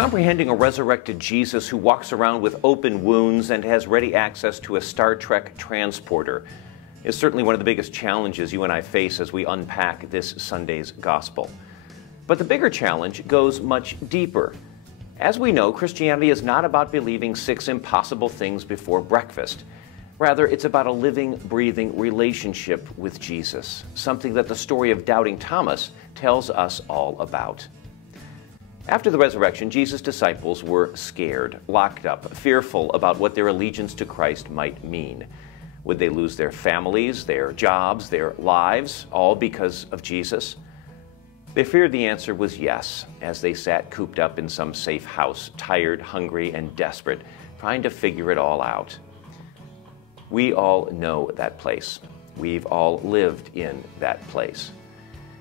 Comprehending a resurrected Jesus who walks around with open wounds and has ready access to a Star Trek transporter is certainly one of the biggest challenges you and I face as we unpack this Sunday's gospel. But the bigger challenge goes much deeper. As we know, Christianity is not about believing 6 impossible things before breakfast. Rather, it's about a living, breathing relationship with Jesus, something that the story of Doubting Thomas tells us all about. After the resurrection, Jesus' disciples were scared, locked up, fearful about what their allegiance to Christ might mean. Would they lose their families, their jobs, their lives, all because of Jesus? They feared the answer was yes, as they sat cooped up in some safe house, tired, hungry, and desperate, trying to figure it all out. We all know that place. We've all lived in that place.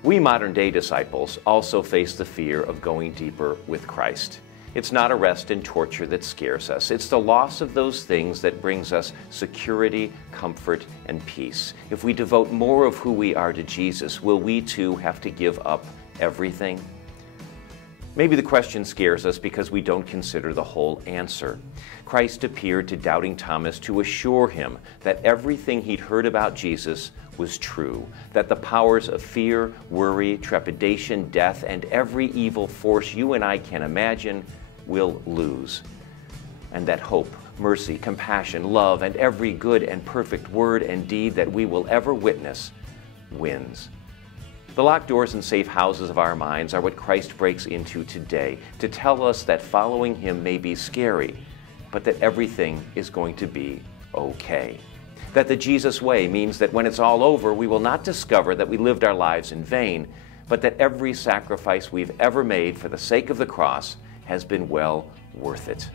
We modern-day disciples also face the fear of going deeper with Christ. It's not arrest and torture that scares us. It's the loss of those things that brings us security, comfort, and peace. If we devote more of who we are to Jesus, will we too have to give up everything? Maybe the question scares us because we don't consider the whole answer. Christ appeared to Doubting Thomas to assure him that everything he'd heard about Jesus was true, that the powers of fear, worry, trepidation, death, and every evil force you and I can imagine will lose, and that hope, mercy, compassion, love, and every good and perfect word and deed that we will ever witness wins. The locked doors and safe houses of our minds are what Christ breaks into today to tell us that following him may be scary, but that everything is going to be okay. That the Jesus way means that when it's all over, we will not discover that we lived our lives in vain, but that every sacrifice we've ever made for the sake of the cross has been well worth it.